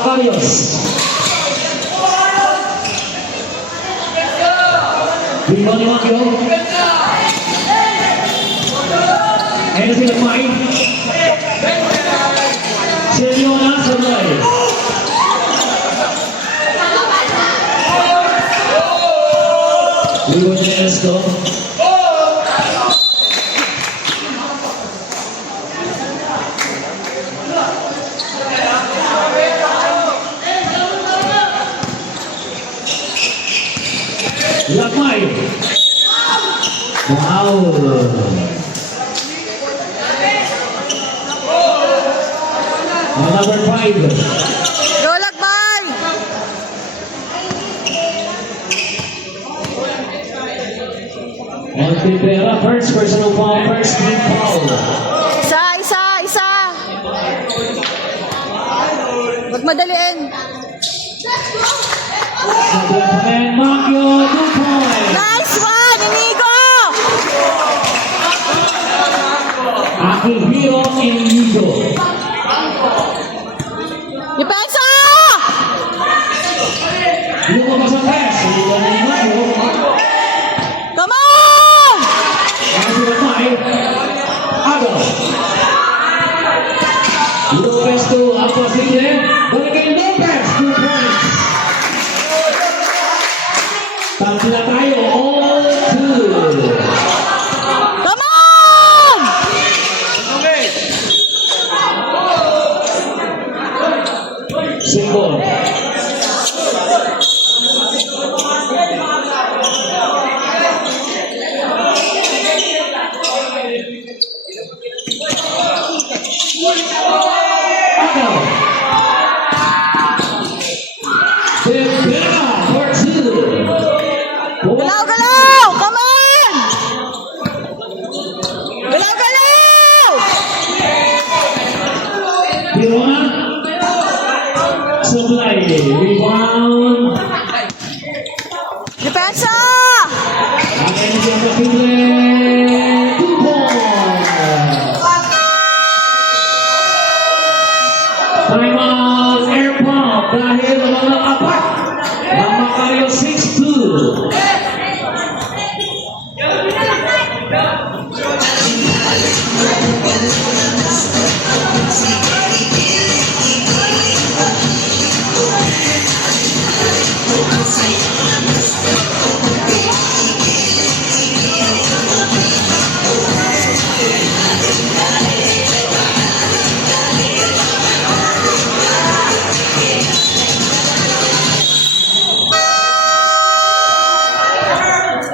Macarios. Rebound ni Macchio. Ayan na sila kumain. Seliona sabay. Rebound ni Esto. Lakmay. Wow. Number 5. Go, Lakmay! Montipera, first personal foul, first team foul. Isa! Huwag madaliin. And Macchio, 2 points. Nice one, Inigo! Akihiro Inigo. Depensa! Lumabas ang press. Inigo ni Macchio. Come on! Ayan si Lakmay. Ado. Lopez to Alpacide. Balikan Lopez, 2 points. Tampila tayo, all 2. Come on! Simbol. Ano? Pipera for 2. Galaw! Come on! Galaw! Pirona. Supply. Rebound. Depensa! Akin siya sa Pingle. 2 points. Timeout air pump dahil mga apat. Ang Macario 6-2.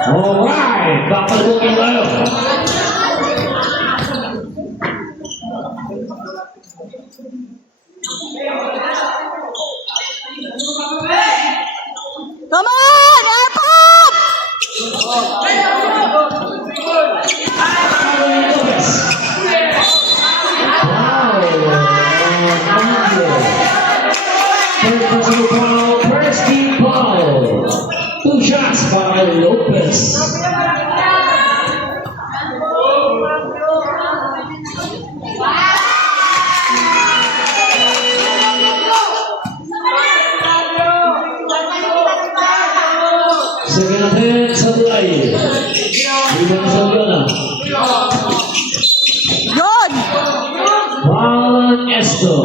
Alright, papalugin tayo. Come on! Air pump! Lopez. Wow. Third personal foul, first team foul. 2 shots by Lopez. Second attempt, Sablay. Rebound Sablona. Good! Foul Esto.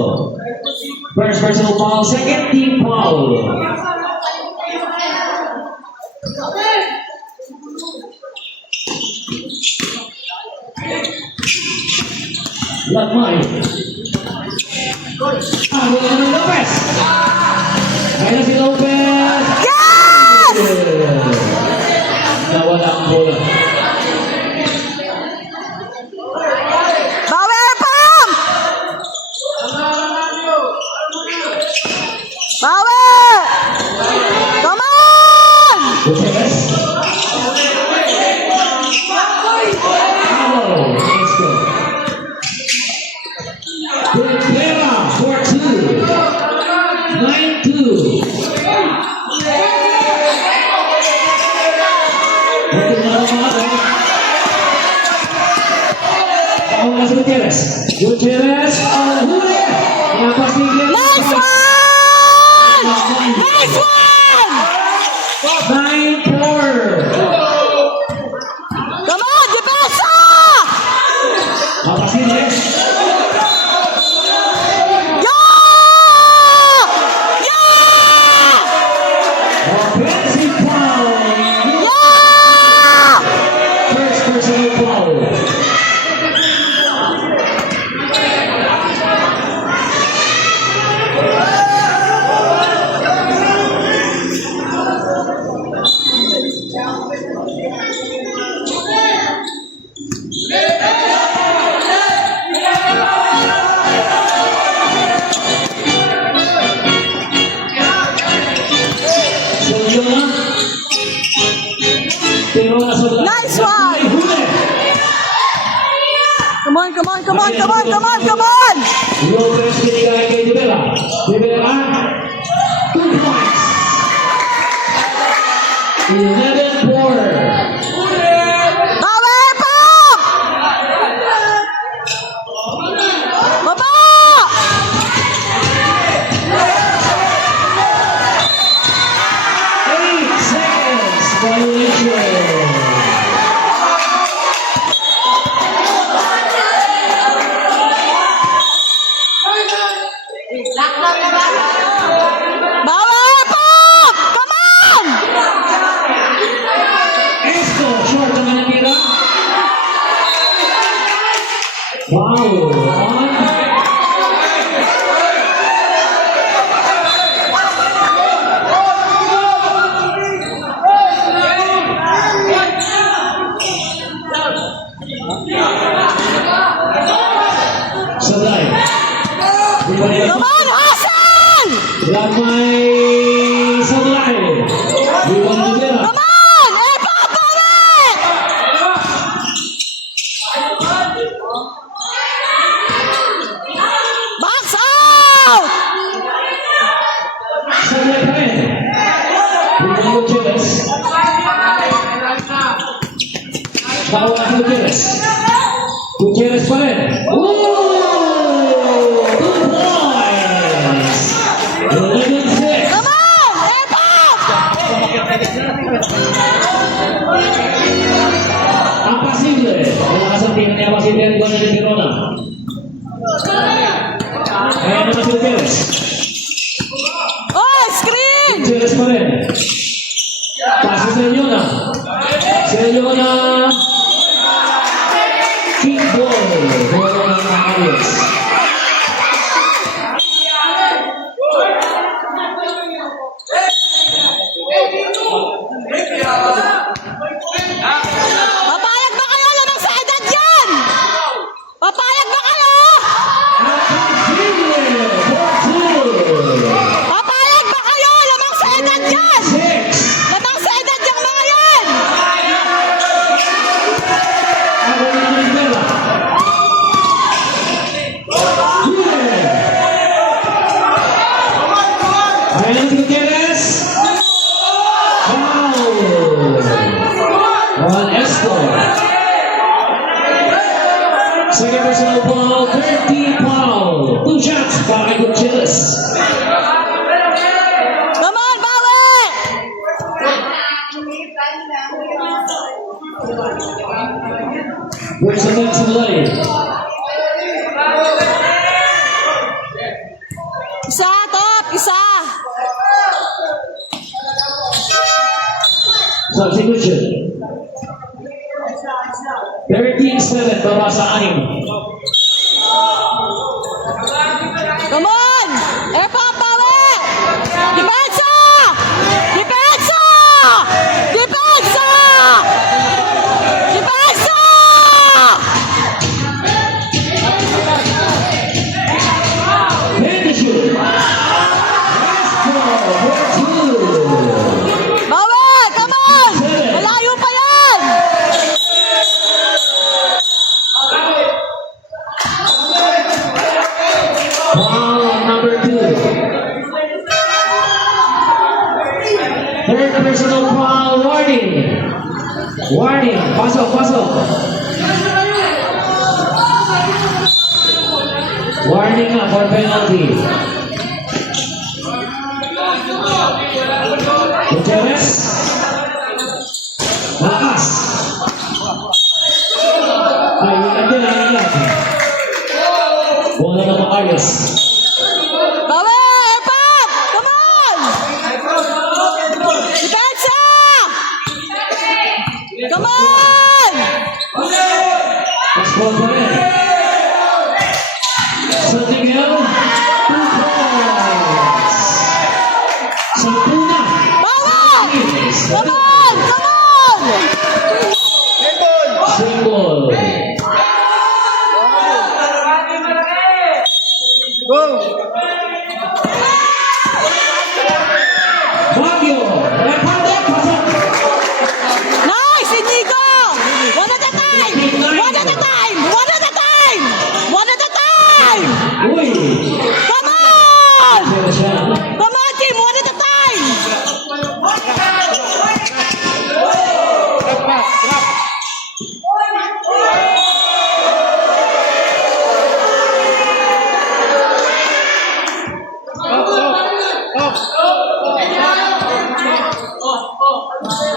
First personal foul, second team foul. Lakmay. Wala na Lopez. Kaya na si Lopez. Yes! Nawala ang bola. Bawi air pump! Bawi! Come on! Gutierrez. Hello, let's go. Rivera for 2. 9-2. Gutierrez. Gutierrez. Huli. Yang pasti Nice one! Nice one! 9-4. Come on, depensa! Kapasile. Yeah! Yeah! Offensive foul. Yeah! First personal foul. So yun na. Pero nasa Nice one! May huli. Come on, come on, come on, come on, come on, come on! Lopez binigay kay Di Bella. Di Bella, 2 points. 11-4. Power pump! Baba! 8 seconds violation. Power pump! Come on! Esto, short naman ang tira. Foul on. Sablay. Bumalik Come on, Hasan! Yan may Sablay. Iwan na tira. Come on! Epa, balik! Box out! Sablay pa rin. Iwan na Gutierrez. Bawal na Gutierrez. Gutierrez pa rin. Ooh! 2 points! 11-6. Come on! Epa! Apasible. Malakas ang tingin ni Apasible ang gawin ni Verona. Ayan naman si Gutierrez. Oh, screen! Gutierrez pa rin. Pasa sa inyo na. Sa inyo na. Kickball. Verona na Alex. Papayag ba kayo? Lamang sa edad yan! Papayag ba kayo? Apasible. 4-2. Papayag ba kayo? Lamang sa edad yan! 6. Lamang sa edad yung mga yan! Ako na naman yung pera. Ayan si Gutierrez. Foul. On Estor. Second personal foul, 13 foul. 2 shots para kay Gutierrez. Come on, bawi! Where's the next play? Isa, top! Isa! Substitution. 13-7 baba sa 6. Come on! Epa, bawi! Depensa! Depensa! Depensa! Depensa! Finish it. Estor, 4-2. Bawi! Come on! Malayo pa yan! Foul number 2. Third personal foul, warning. Warning, pasok, pasok. Warning nga for penalty. Macarius. Bawi! Apat! Come on! Depensa! Come on! Next ball pa rin. Sa tingin, 2 points. Sampu na. Bawi! Come on! Come on! Single. Baguio. Left-handed pasok. Nice, Inigo! One at a time! One at a time! One at a time! One at a time! Uy. Come on! Pero siya. Come on, team! One at a time!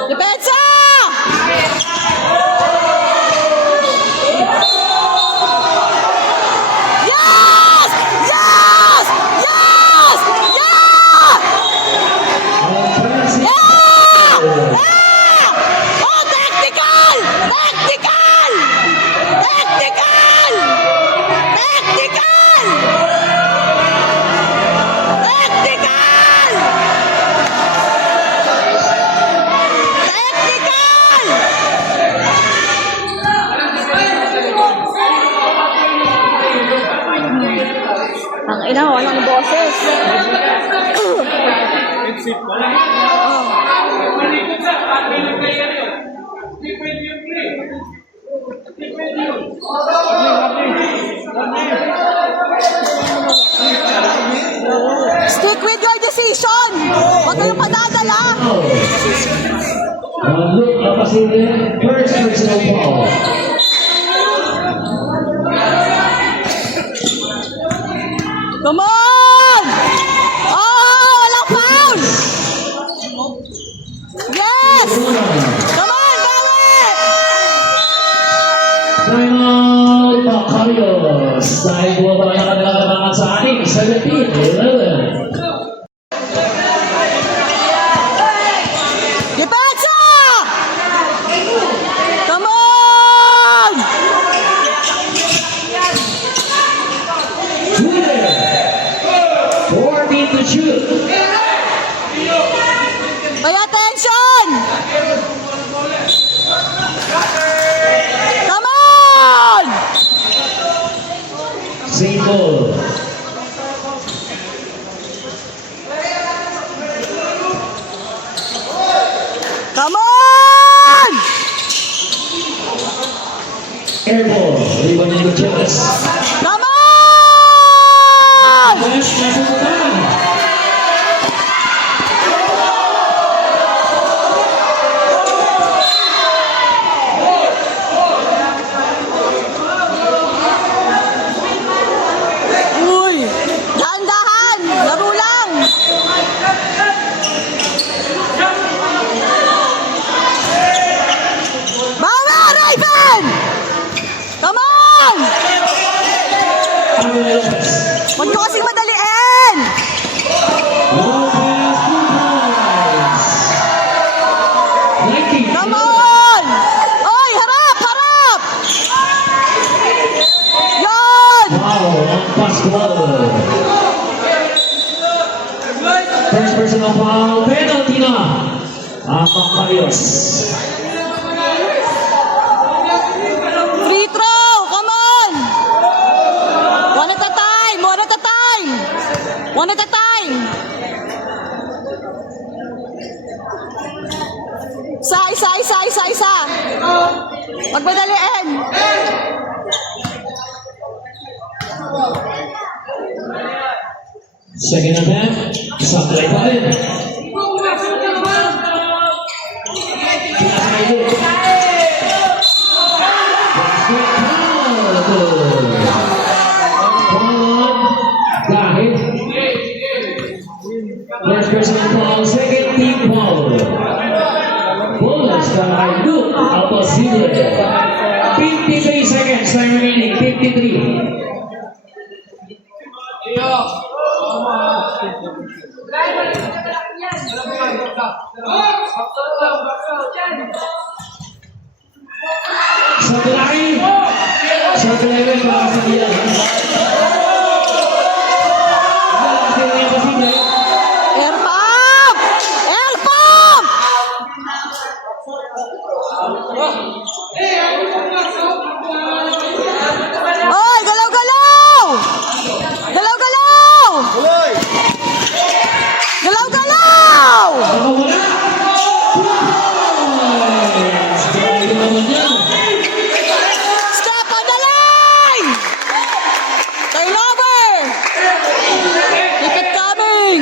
Depensa! Yes! Yes! Yes! Yeah! Offensive. Yeah! Yeah! Oh, tactical! Tactical! Tactical! Tactical! Tactical! Tactical! Ang ina, walang boses. Stick with your decision. Huwag kayong padadala. Look, Lapasine. First personal foul. Come on! Oh, walang foul! Yes! Come on, Bawi! Timeout, Macarius. Dahil bumaba na kanilang katakan sa ating 17-11. Depensa! Come on! Winner. 14 to shoot. Pay attention! Come on! Single. Come on! Airball. Rebound ni Gutierrez. Come on! West, nasubukan. Uy! Dahan-dahan! Laro lang! Bawa, Raven! Come on! Manuel Lopez. Huwag nyo kasing madaliin! Lopez, 2 points. 19. Come on! Oy, harap! Harap! Yan! Wow, ang basketball. First personal foul, penalty na. Macarius. Free throw! Come on! One at a time! One at a time! One at a time! Isa! Magmadaliin! Second attempt, sablay pa rin. First personal foul, second team foul. Bonus kay Luke Alpacille. 53 seconds, time remaining, 53. Satu lagi. Satu lagi para dia. Air pump! Air pump! Oy, galaw-galaw! Galaw-galaw! Galaw-galaw! Step on the line! Stay lower! Keep it coming!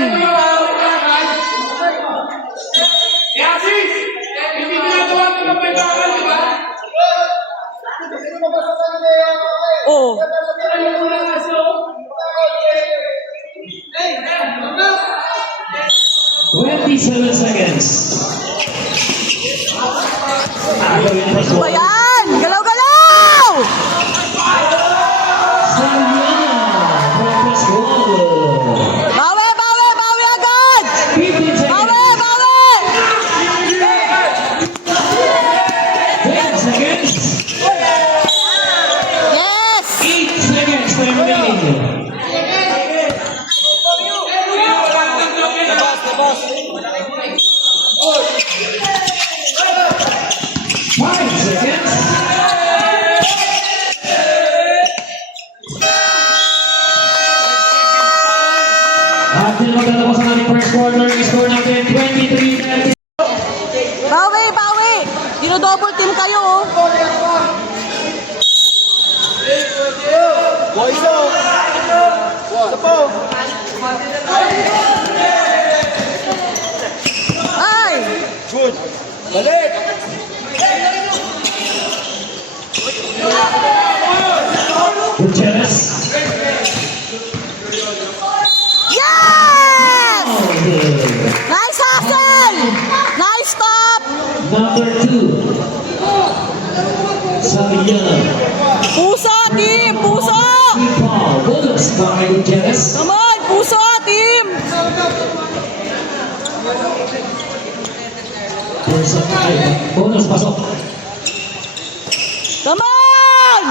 Oh, 27 seconds. ano ba yan? Galaw-galaw! Sariana breakfast roll. Bawi, bawi, bawi agad! 15 seconds. Bawi, bawi! 10 seconds. Yes! 8 seconds remaining. Five seconds. At yun magtatapos ang ating first quarter. Score natin 23-19. Bawi, bawi! Dino-double team kayo, oh. Ay! Gutierrez. Yes! Nice hustle! Nice stop! Number 2. Sariana. Puso, team! Puso! Paul. Bonus by Gutierrez. Come on! Puso, team! First of 5. Bonus pasok. Come on!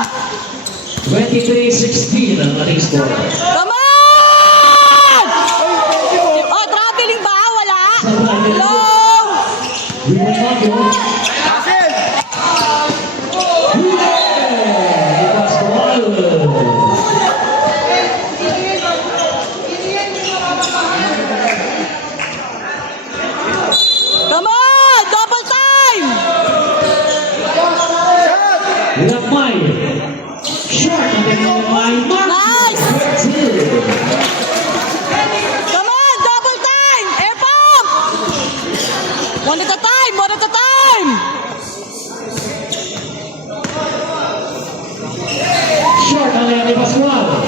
23-16 ang ating score. Come on! Oh, traveling ba? Wala? Hello? We will not go. It was wild. Come on! Double time! Lamay. Short on the Lamay. Nice! 2. Come on! Double time! Air pump! One at a time! One at a time! Short on the Pascual.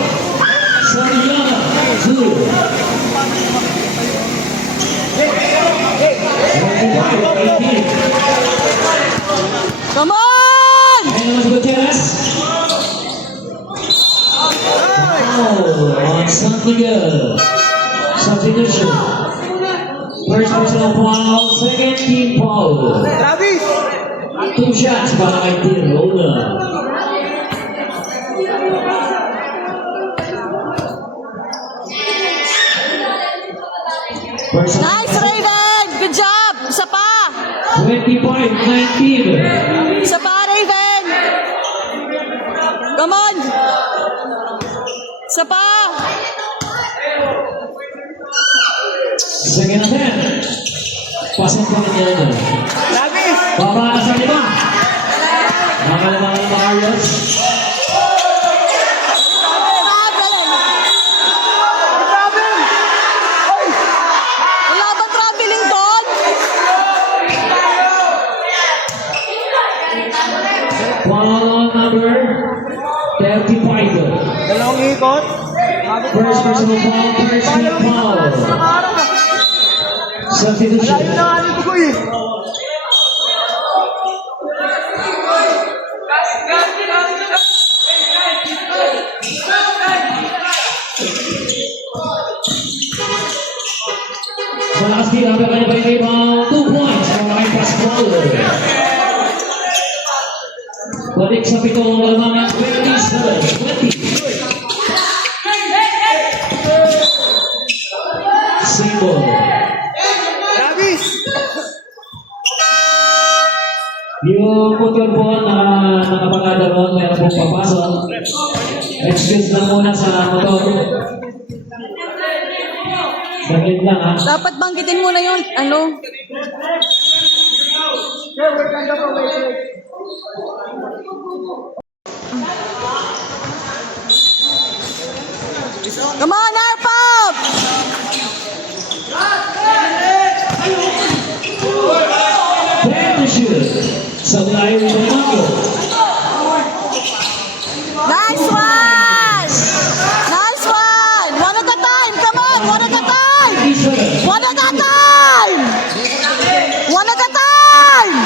Sariana. 2. 25-18. Come on! Ayan naman si Gutierrez. Oh, on Santiago. Substitution. First personal foul, second team foul. Travis! 2 shots para kay Tirona. First Nice, Raven! Good job! Isa pa! 25-19. Isa pa, Raven! Come on! Isa pa! Second attempt. Pasok pa rin yan. Travis! Baba na sa 5. Nakalama ng Marios. Traveling! Wala bang traveling doon? Foul number 35. Dalawang ikot. First personal foul, first team foul. Substitution. Layo na nga nito ko eh. Malakas din ang kanya by rebound. 2 points from my pass bowler. Balik sa pito ng Alamang 27-20. Single. Travis! Yung motor po na nakapagkadaroon, meron pong papasok. Excuse lang muna sa motor. Saglit lang ha. Dapat banggitin mo na yun. Ano? Come on, Arpap! Back to shoot. Sa layo ng Mango. Nice one! Nice one! One at a time! Come on! One at a time! 37. One at a time! One at a time!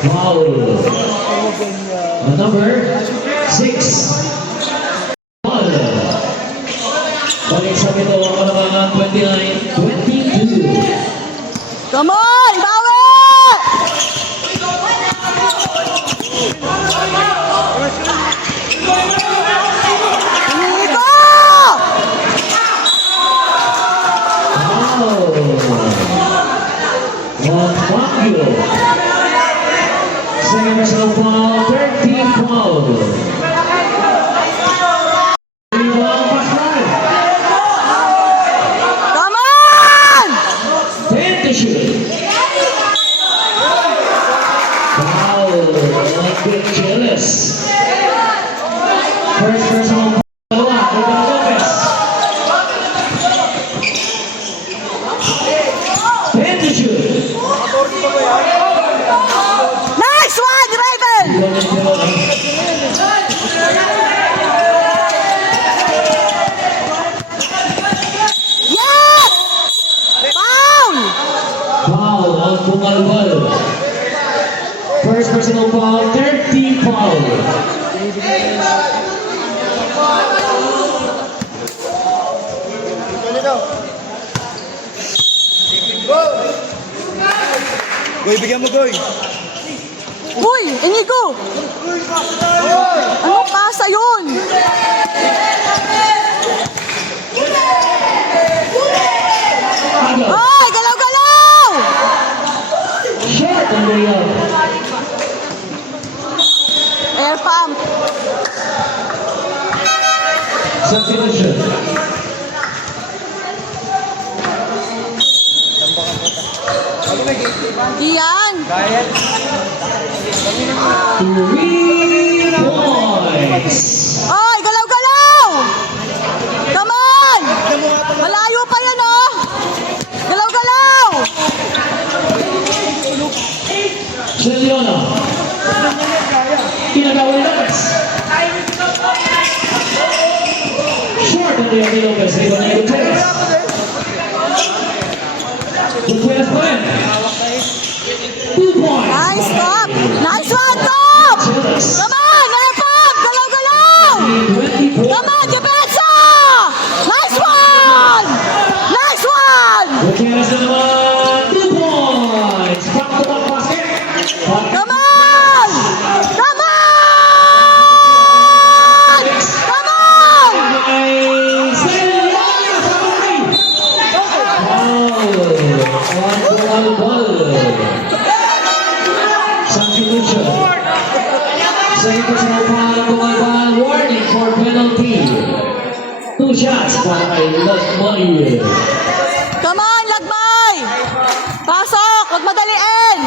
Foul. Number 6. Foul. Balik sa pito ang Alamang 29-22. Come on! Bawi! Nico! On Fangio. Second personal foul, 13 foul. Rebound, pass drive. Come on! 10 to shoot. Foul on Gutierrez. First personal foul, Ruben Lopez. 10 to shoot. Nice one, Raven! Yes! Foul! Foul on Bumalbal. First personal foul, 13 foul. Goy, bigyan mo, Goy. Uy, Inigo! Ano pasa yun? Agaw. Hoy, galaw-galaw! Short on the layup. Air pump. Substitution. Iyan. Bayad. 3 points. Hoy, galaw-galaw! Come on! Malayo pa yan, oh! Galaw-galaw! Celiona. Kinagawa ni Lopez. Short on the Lopez. Rebound ni Gutierrez. Gutierrez pa rin. 2 points. Nice stop! Nice one, top! Come on, air pump! Galaw-galaw! 24. Come on, Depensa! Nice one! Nice one! Gutierrez na naman. 2 points. Back-to-back basket. Come on! Come on! Come on! Ay, Celiona sa kamay. Foul. On Bumalbal. Substitution. Second personal foul on Bumalbal. Warning for penalty. 2 shots by Lagmay. Come on, Lagmay! Pasok! Huwag madaliin!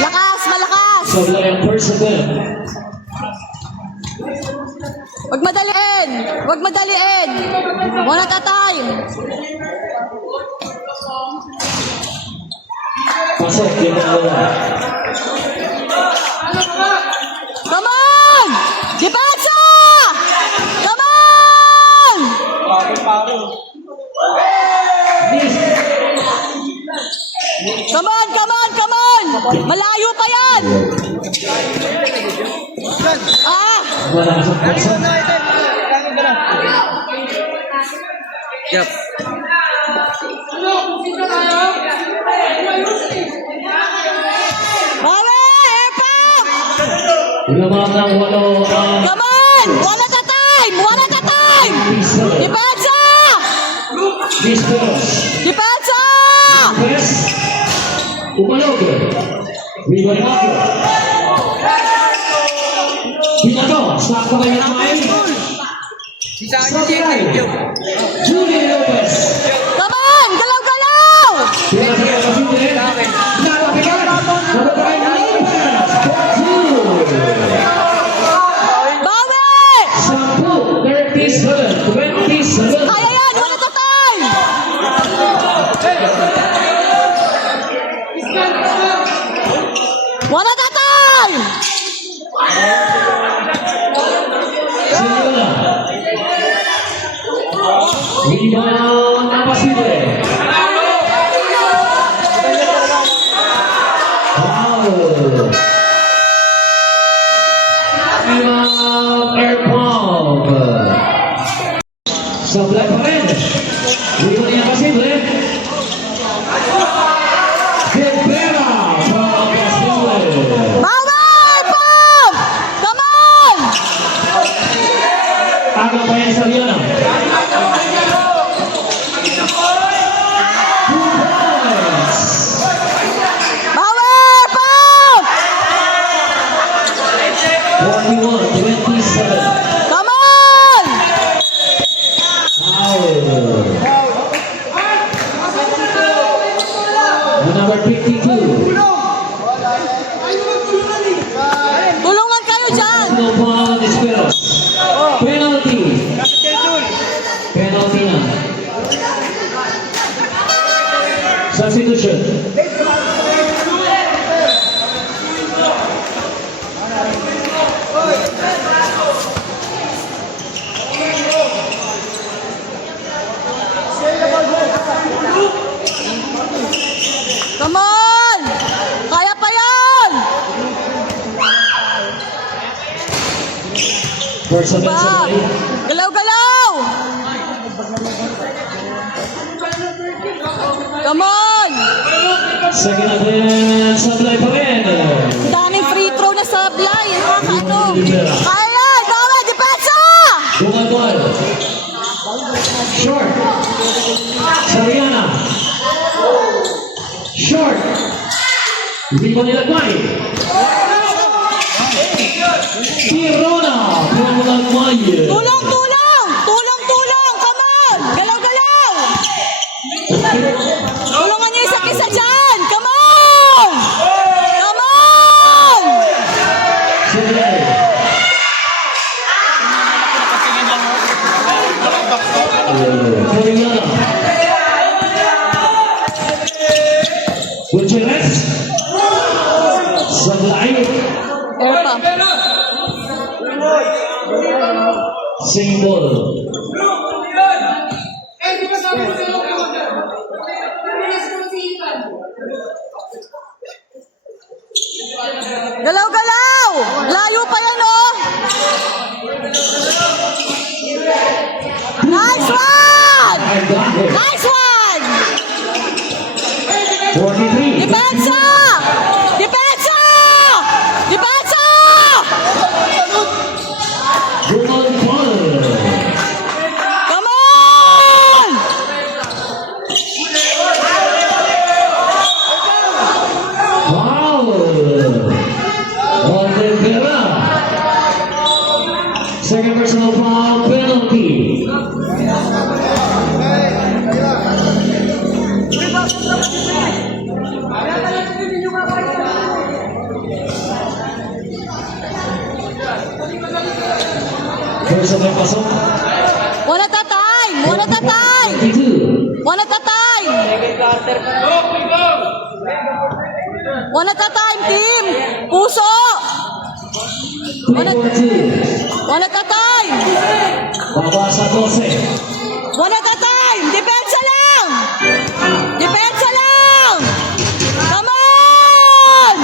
Lakas, malakas! Sablay ang first again. Huwag madaliin! Huwag madaliin! One at a time! Pasok yung dalawa. Come on! Depensa! Come on! Come on, come on, come on! Malayo pa yan! Ah! wala sa pwesto. Yep. Bawi! Airpop! Lamang ng 8 ang Come on! One at a time! One at a time! Depensa! Disperos. Depensa! Press. Umalog. Ribanado. Pinato. Sakto kayo ng main. Julie Lopez. Come on! Galaw-galaw! Pinasaya sa Julie. Nalapikan. Nabatay na Lopez. 4-2. Bawi! 10, 37. Kaya yan! One at a time! One at a time! Sinula. Rebound ang Pasibule. Foul. Air pump. Sablay pa rin. Rebound niya Pasibule. Rivera from Pasibule. Bawi! Pump! Come on! Aga pa yan sa Liana. 2 points. Bawi! Pump! 41-27. Come on! Foul. Number 52. Tulungan kayo dyan! No foul, Disperos. Penalty. Penalty na. Substitution. Come on! Kaya pa yan! First offensive Pa! play. Galaw-galaw! Come on! Second offense, sablay pa rin. Daming free throw na sablay. Ano? Kaya yan! Bawi! Depensa! Bunga ball. Short. Sariana. Short. Rebound nilagmay. Tirona. From Lagmay. Tulong! Tulong! Tulong! Tulong! Come on! Galaw-galaw! Tulungan niyo isa't isa dyan! Come on! Come on! Sablay. Sariana. Gutierrez. Sablay. Air pump. Same ball. Galaw-galaw! Layo pa yan, oh! Nice one! I got it. Nice one! 43. Depensa! Depensa! Depensa! Bunga ball. Come on! Wow! Oliveira. Second personal foul penalty. First of all, pasok. One at a time! One at a time! 22. One at a time! One at a time, team! Puso! 3-4-2. One at a time! Baba sa 12. One at a time! Depensa lang! Depensa lang! Come on!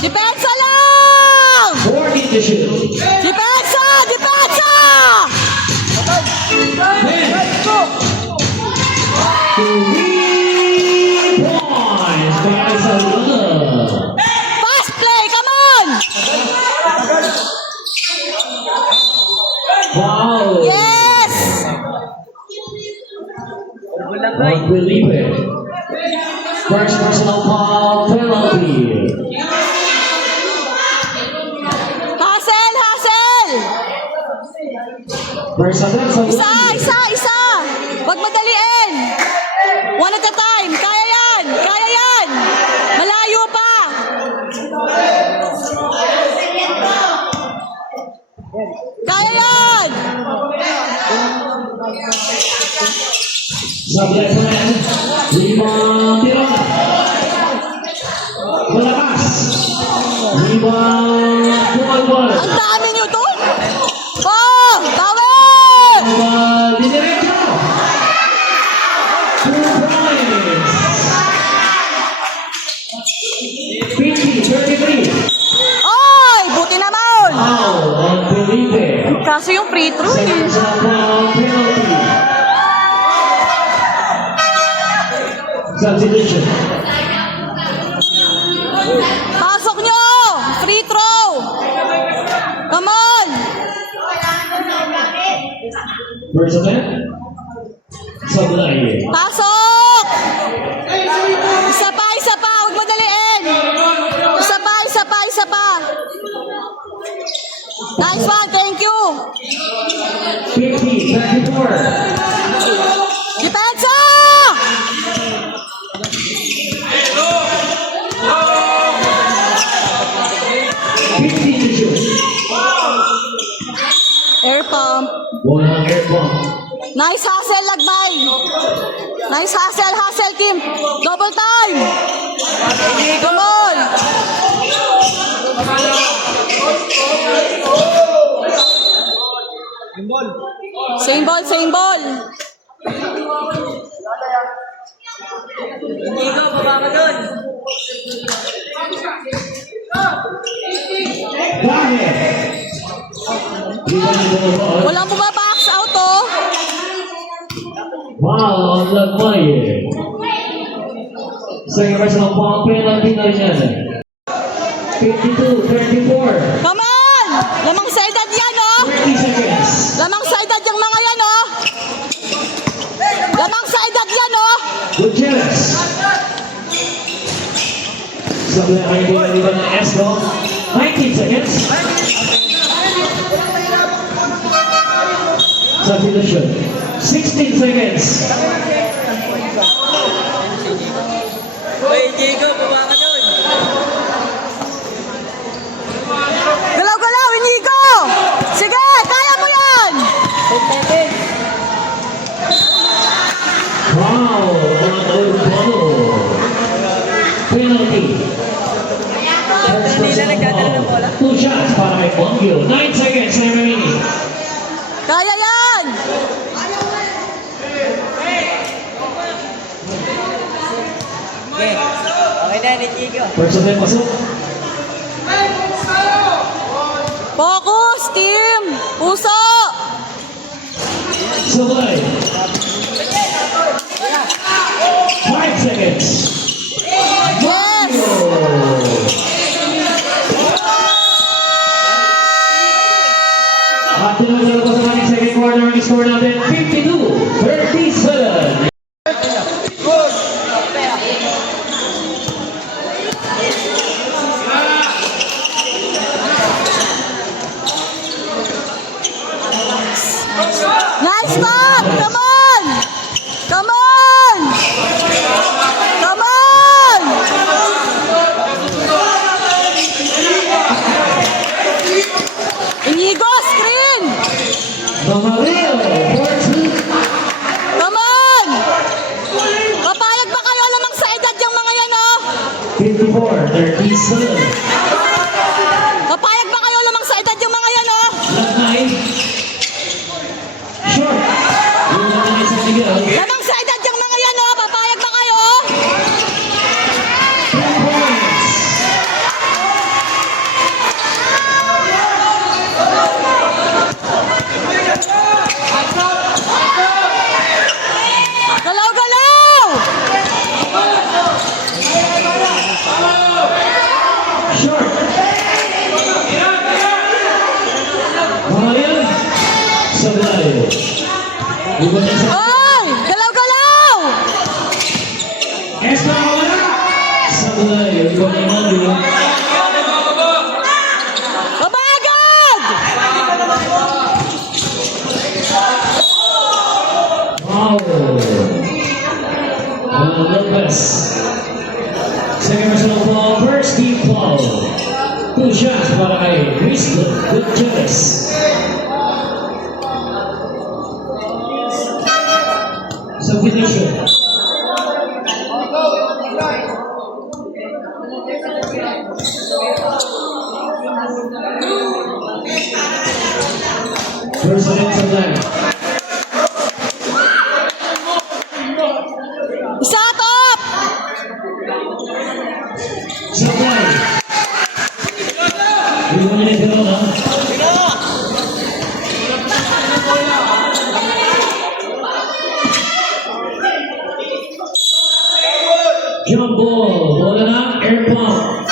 Depensa lang! 43. to shoot. Depensa! Depensa! 3 points para sa Luna. Fast play! Come on! Wow. Yes! Unbelievable. First personal foul penalty. Hustle! Hustle! First attempt sa Isa! Isa! Isa! Huwag madaliin! One at a time! Kaya yan! Kaya yan! Malayo pa! Kaya yan! Sa left hand. Rebound. Tirona. Malakas. Rebound. Bumalbal. Ang dami nyo doon! Oh! Tawin! Didiretso. 2 points. 50-33. Ay! Buti naman! Wow. Unbelievable. Kaso yung free throw Second eh. personal foul penalty. Substitution. Pasok nyo! Free throw! Come on! First attempt. Sablay. Pasok! Isa pa, isa pa! Huwag madaliin! Isa pa, isa pa, isa pa! Nice one, thank you! 50-34. Depensa! To shoot. Air pump. Walang air pump. Nice hustle, Lagbay! Nice hustle, hustle team! Double time! Come on! Same ball, same ball! Inigo, baba ka dun. Dahil. Rebound to the ball. Walang bumabaks out, oh! Wow, ang lagmay. Second personal foul penalty na rin yan. 52-34. Come on! Lamang sa edad yan, oh! 30 seconds. Lamang sa edad yung mga yan, oh! Lamang sa edad yan, oh! Gutierrez. Sabi na kayo din ng Esco. 19 seconds. Substitution. 16 seconds. Uy, Inigo, baba ka dun. Galaw-galaw, Inigo! Sige, kaya mo yan! Wow, ang Urbano. Penalty. Nila nagdadala ng bola. 2 shots para kay Bongyo. 9 seconds na remaining. Kaya yan! Okay. Okay na, Inigo. First attempt pasok. Focus, team! Puso! Sabay. 5 seconds. Yes! At tinagdala pa sa ating second quarter, ang score natin 52-37. Nice stop! Come on! Come on! Come on! Inigo, screen! Mamaril for Iba na sa Ay! Galaw-galaw! Extra wala! Sablay, iba na naman yun. Babagad! Wow! Lopez. Second personal foul, first team foul. 2 shots para kay Chris Gutierrez. Substitution. First and sa blank. Shut up! Sa blank. Hindi mo nila ito, ha? Jump ball. Bola na. Air pump.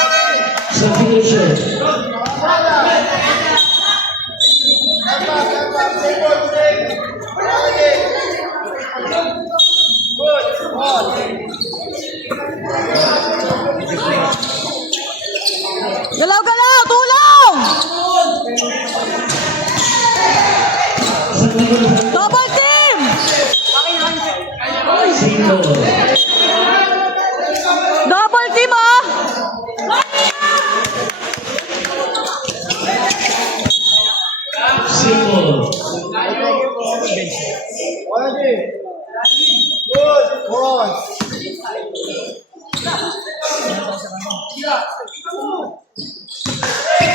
Substitution. Galaw-galaw! Tulong! Substitution. Double team! Single. Double team, ah! Single. Good. Good.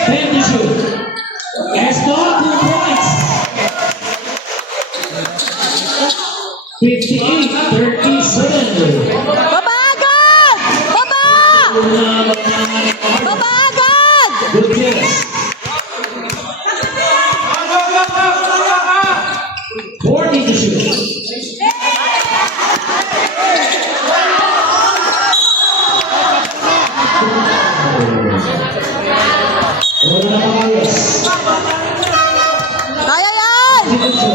10 to shoot. Esto, 2 points. 58-37. Babagad! Baba! Babagad! Gutierrez. 40 to shoot. Wala na pangayos. Kaya yan! Substitution.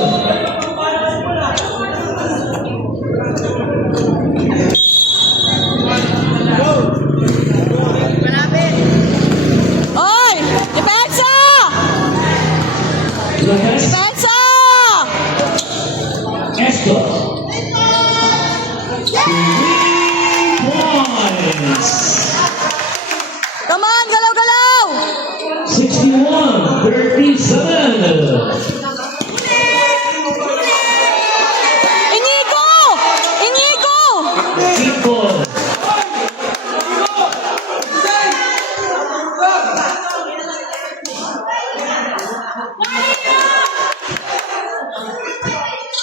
Oy! Depensa! Lopez. Depensa! Esto. 3 points. Come on, galaw-galaw! 61-37. Inigo! Inigo! Deep ball.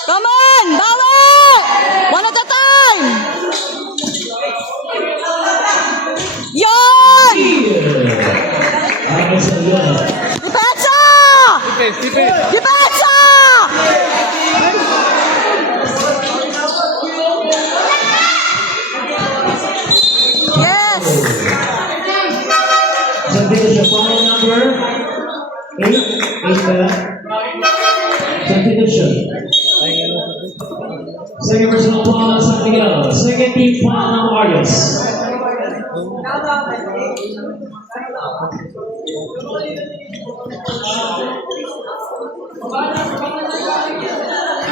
Come on! Bawi! One at a time! Yan! Ako sa iyo. Depensa! Depensa! Yes! Substitution. Foul number 8. 8 ba? Substitution. Second personal foul ng San Miguel. Second team foul ng Warriors.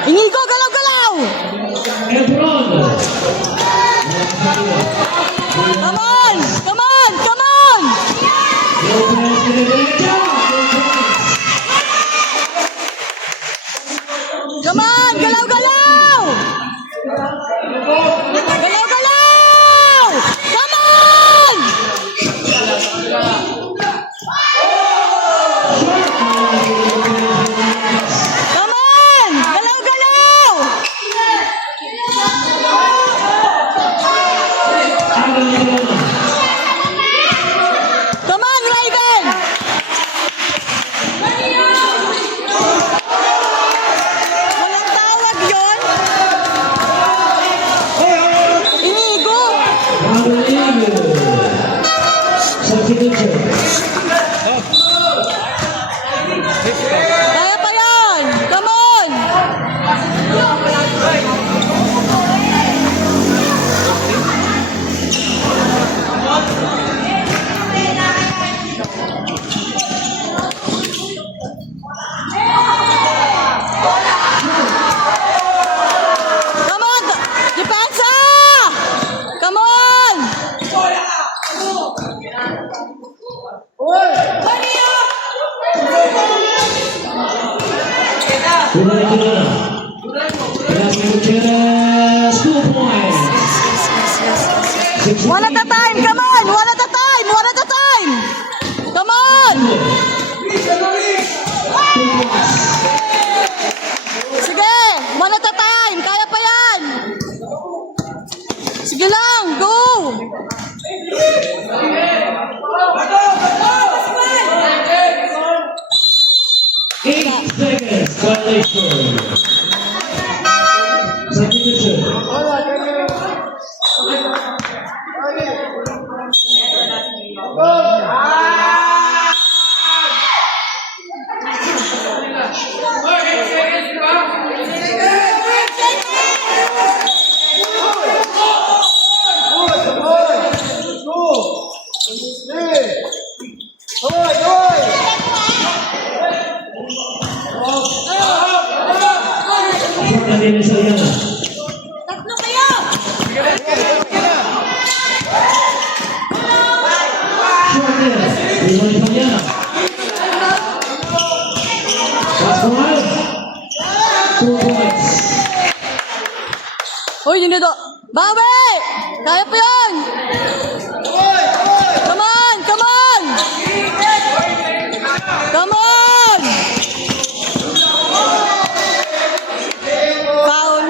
Inigo, galaw-galaw! Ebron. Come on! Come on! Come on! Lopez to the derecha. Come on! Galaw-galaw! Galaw-galaw! Come on! Come on! Galaw-galaw! Bumalik ko na. Velasquez Gutierrez, 2 points. One at a time, come on! One at a time! One at a time! Come on! Sige! One at a time! Kaya pa yan! Sige lang! Go! 8 seconds violation. Substitution. Short na din sa Yana. Tatlo kayo! Short din. Bumalik pa Yana. Last one. 2 points. Uy, yun ito! Bawi! Kaya pa yan! Come on! Come on! Come on! Foul.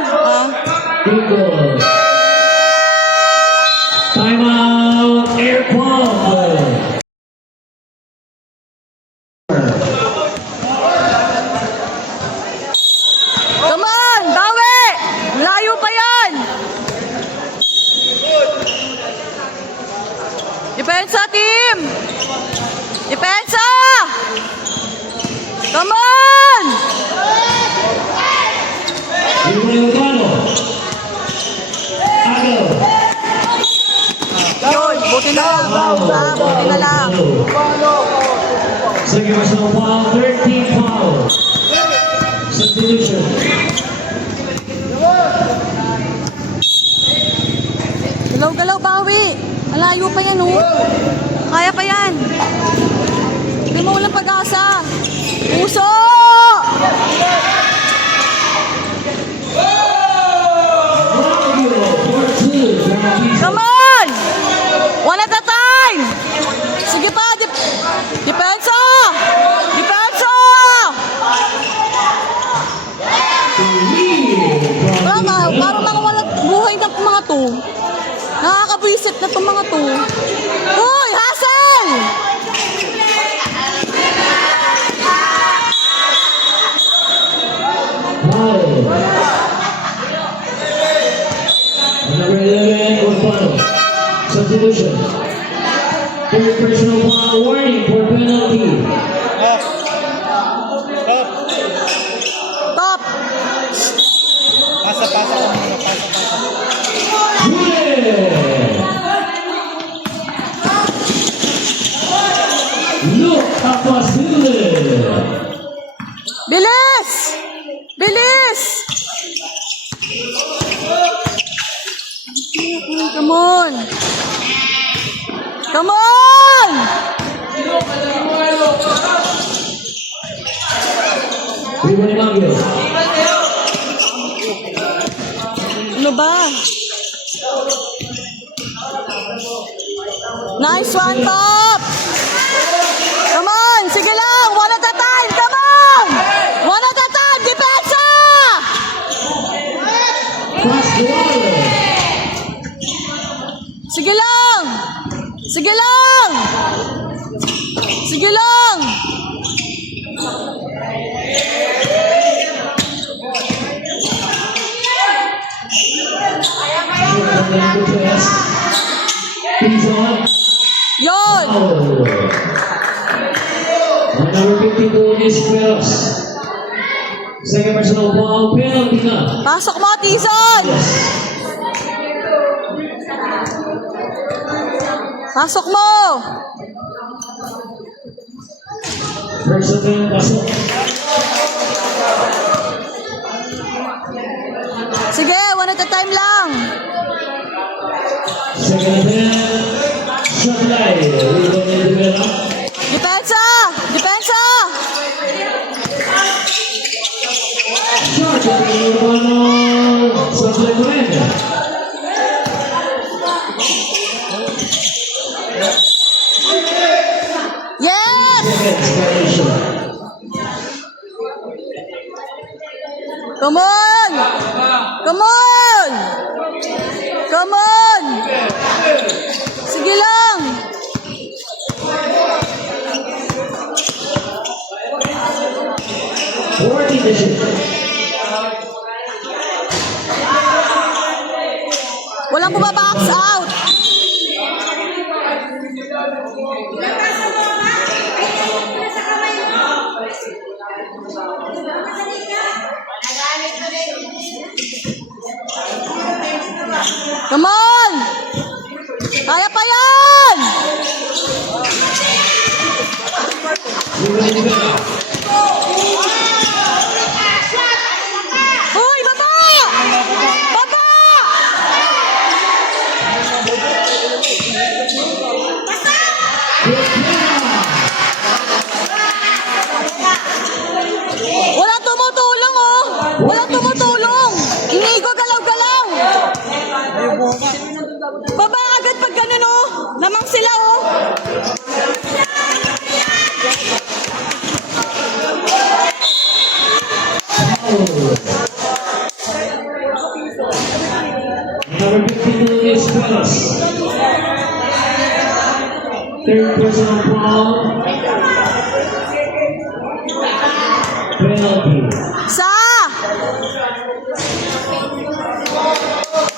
Good goal. Timeout, Air Club. Come on! Bawi! Layo pa yan! Depensa, team! Depensa! Come on! Urbano. Agaw. Yun, buti na lang. Buti na lang. Second personal foul, 13 foul. Substitution. Galaw-galaw, bawi. Malayo pa yan, oh. Kaya pa yan. Hindi mo walang pag-asa. Puso! Come on! One at a time! Sige pa, depensa! Depensa! Parang mga walang buhay na mga to. Nakakabwisit na itong mga to. Uy, Hasan! Number 11, Urbano. Substitution. Third personal foul, warning for penalty. Top! Look at Basile. Bilis! Bilis! Come on! Come on! Ruben Mangio. Ano ba? Nice one, Top! Come on! Sige lang! One at a time! Come on! One at a time! Depensa! Cross the water. Sige lang! Sige lang! Sige lang! He's on. Yon! Oh. And number 52 is Peros. Second personal foul, penalty na. Pasok mo, Tison! Yes. Pasok mo! First and pasok. Sige, one at a time lang. Second attempt. Shot line. Ruben Mangio. Depensa! Depensa! Johnny Urbano sa Blackman. Yes! Seconds, violation. Come on! Come on! Come on! Sige lang! Working the ship. Walang bumabox out! Come on! Kaya pa yan! Uy, baba! Baba! Walang tumutulong, oh! Walang tumutulong! Inigo, galaw-galaw! Baba agad pag ganun, oh! Lamang sila, oh! Number 52 is Carlos. Third personal foul. Penalty. Sa!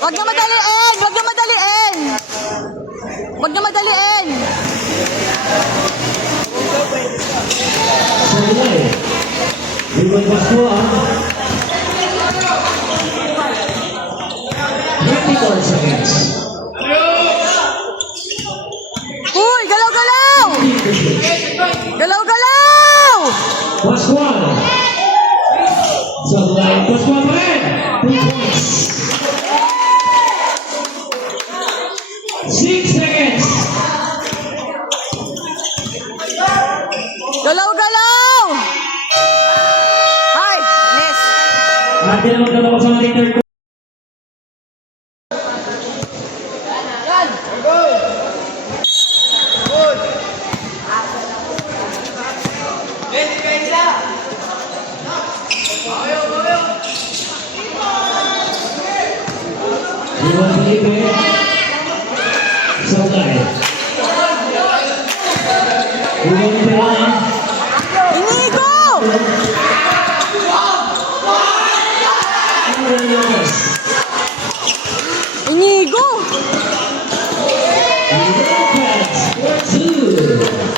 Wag na madaliin! Wag na madaliin! Wag na madaliin! Sa July. Ruben Bascoa. 24 seconds. Uy! Galaw-galaw! Galaw-galaw! Bascoa. Sa July. Bascoa pa rin. 2 points. 6 seconds. Galaw-galaw! Ay! Miss! At yan ang magtatapos sa ating third. Iwan Felipe. Sa July. Iwan Pera. Inigo! Aaron Lopez. Inigo! Lopez. 4-2.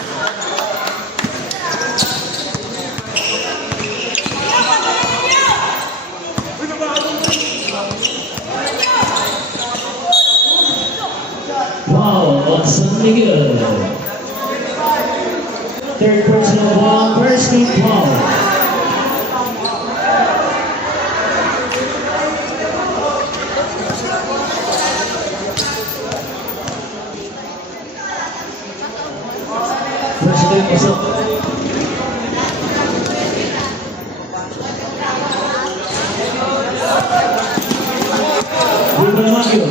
Wow, San Miguel. Third personal foul, first team foul. First team pasok. Ruben Maggio.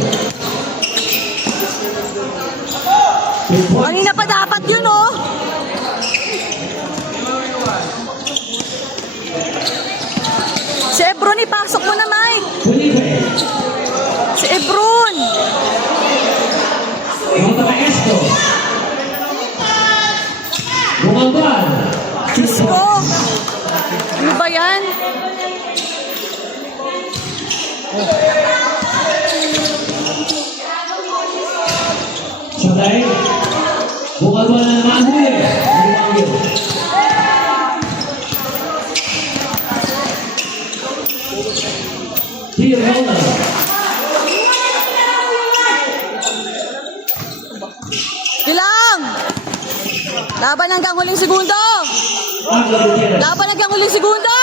3 points. Kanina pa dapat yun, oh! Si Ebron, ipasok mo na, Mike! Felipe. Si Ebron! Nota Maestro. Bumangban. Diyos ko! Ano ba yan? Sabay. Bumangban na naman huli. Bumangban. Here, Mona. Dilang! Laban hanggang huling segundo! Angelo Gutierrez. Laban hanggang huling segundo!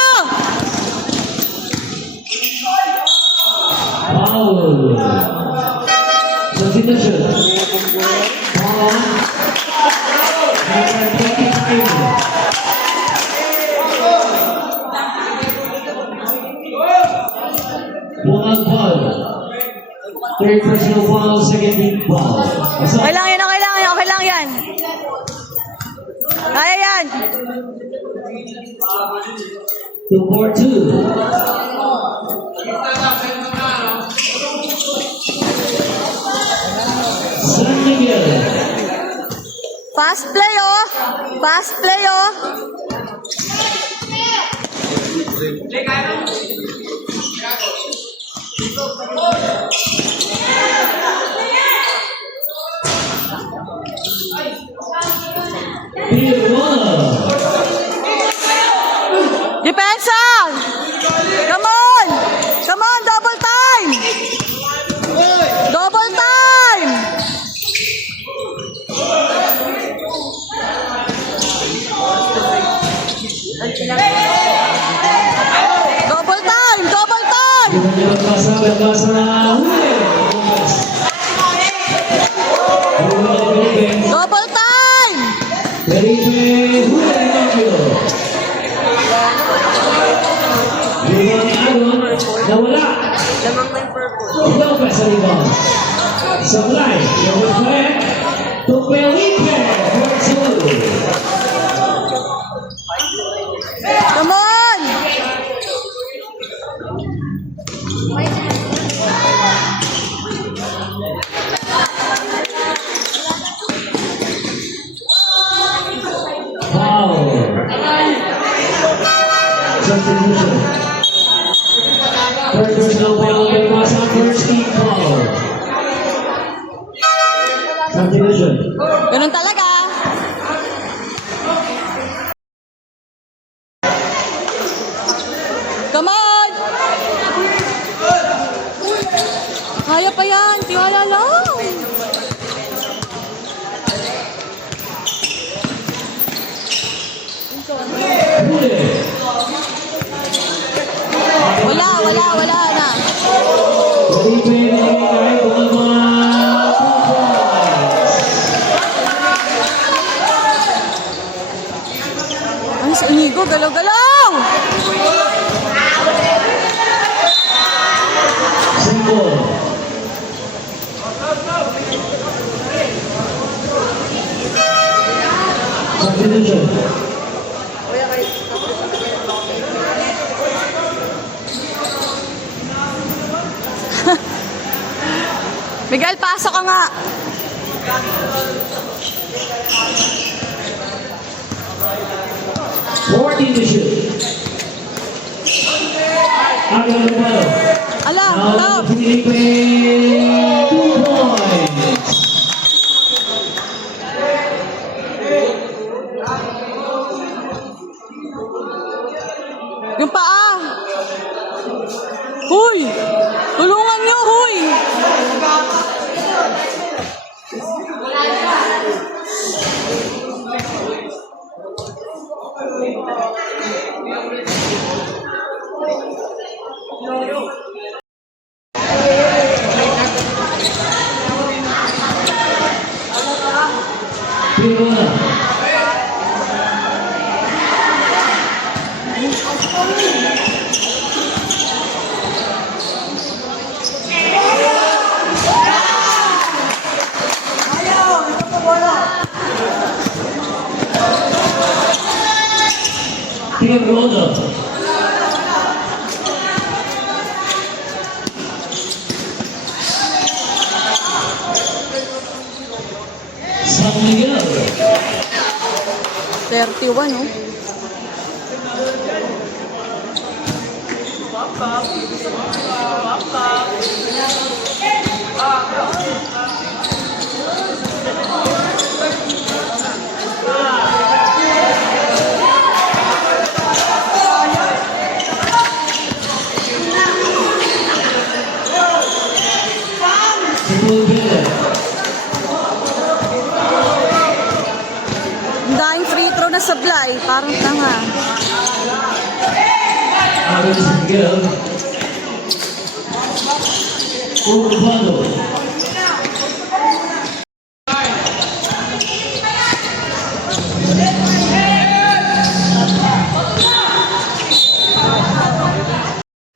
Foul. Substitution. Foul. Number 25. Third personal foul, second team foul. Okay lang yan, okay lang yan, okay lang yan. Kaya yan. 2-4-2. San Miguel. Fast play, oh. Fast play, oh. Tijuana. Depensa! Come on! Come on, double time! Double time! Double time! Double time! Berbasa. Double time! Felipe Julio. Nawala. Lamang na yung purple. Lopez sa rebound. Supply. Yung flag. To Felipe. For two. Come on! Foul. Substitution. Third personal foul. Berbasa. First team foul. Substitution. Ganun talaga. Come on! Kaya pa yan. Tiwala lang. Huli. Wala na. Felipe Naingay. Bumaba. 2 points. Ay, sa Inigo, galaw-galaw! Single. Substitution. Miguel, pasok ka nga. Fourteen to shoot. Agaw Lomado. Ala, Now stop. Felipe. 2 points. Yung paa. Huy! Tulungan niyo, huy! Tijuana. Tijuana. San Miguel. 31, oh. Sepulveda. Ang daming free throw na sablay. Parang tanga. Agaw San Miguel. Urbano.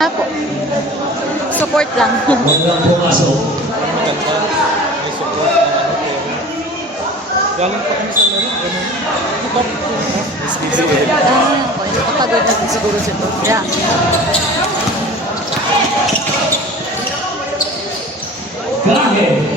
Apo. Support lang. Huwag lang pumasok. Pagod na din siguro siya. Yeah. Gahe.